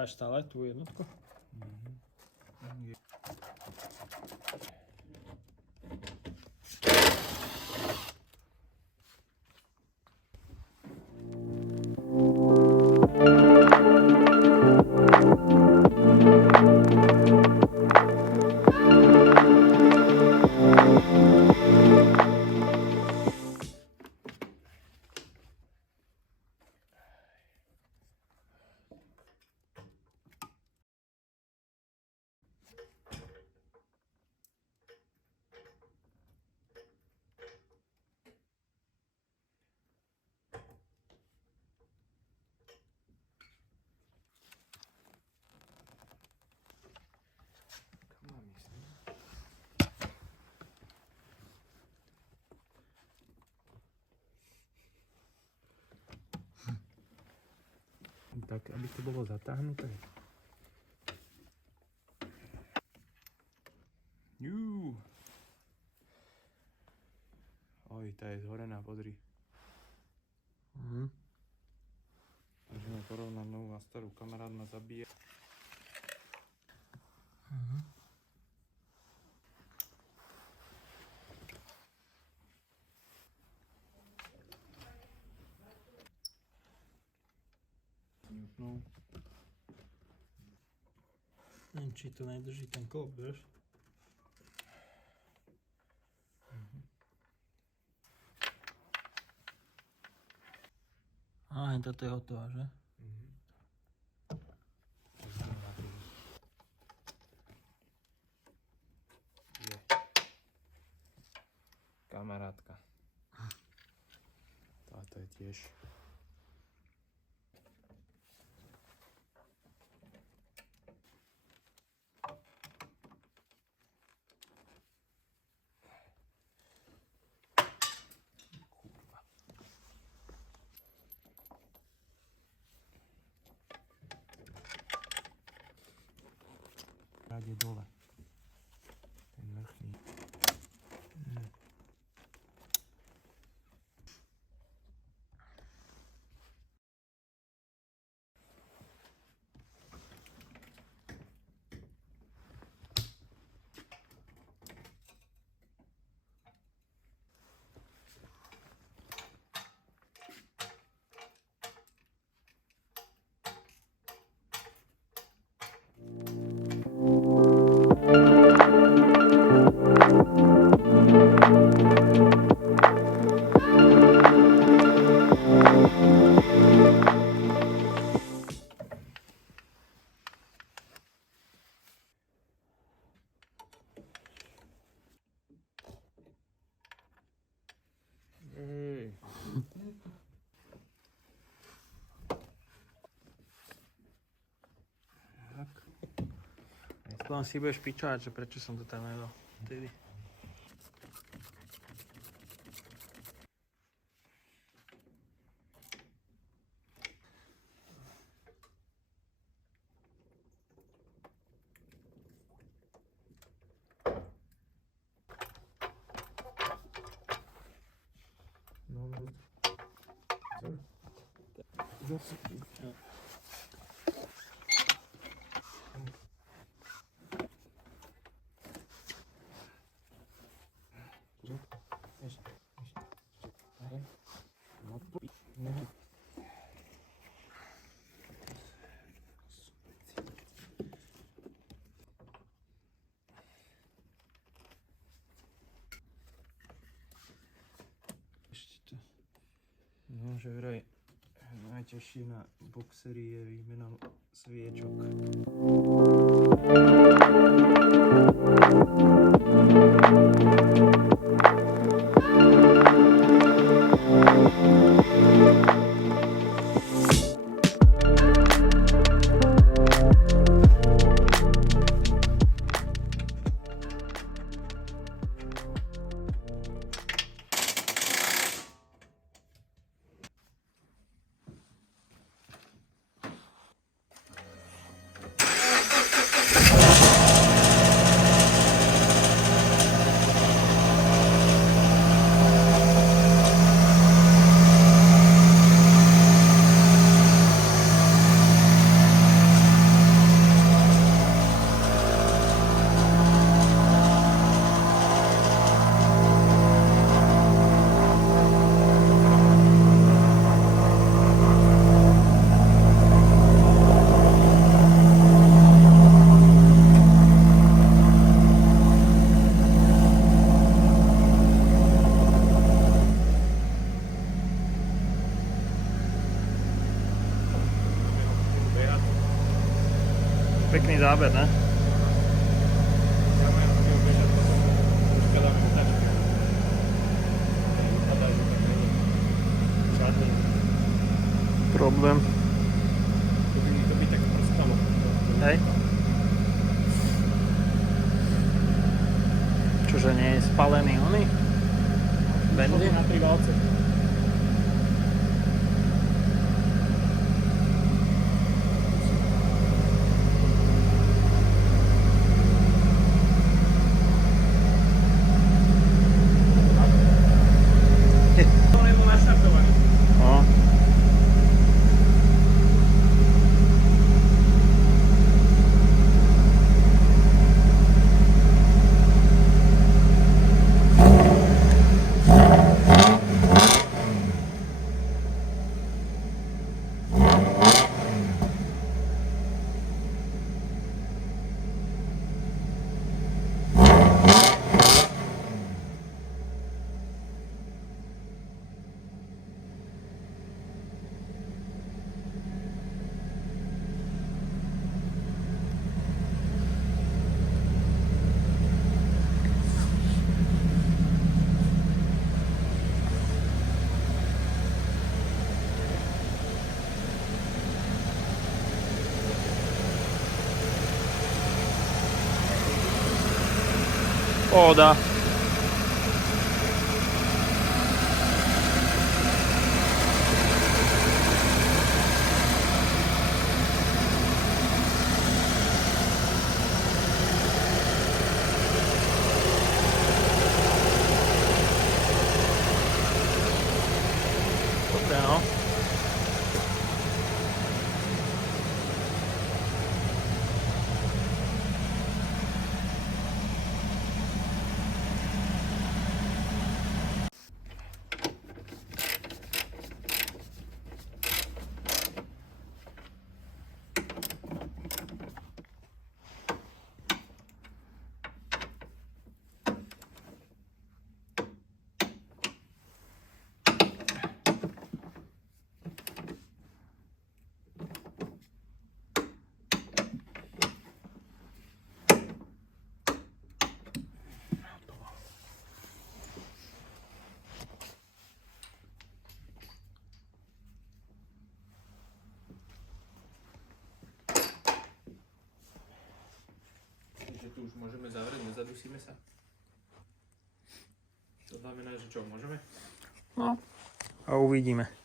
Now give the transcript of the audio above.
Pripájaš stále tú jednotku? Tak, aby to bolo zatáhnuté. Oj, tá je zhorená, pozri. Môžeme porovnať novú a starú. Kamarát ma zabije. Neviem, či to nedrží ten klop, vieš? Á, toto je hotová, že? Je. Kamarátka. Táto je tiež. Je dole. Ten vrchný. Potom si budeš pičovať, že prečo som to tam nedal vtedy. No, že vraj najťažšie na boxery je výmena sviečok. Pekný záber, ne? Ja majem takého bežať potom. Troška dáme otáčky. Vypadá, že tam nie je žiadny Problém. keby mi to by tak prskalo. Hej. Čože nie je spalený oný? Benzín? Na 3 válce. To je naštartovaný. No. Pohoda. Dobre, no. Takže tu už môžeme zavrieť, nezadusíme sa. To znamená, že čo, môžeme? No. A uvidíme.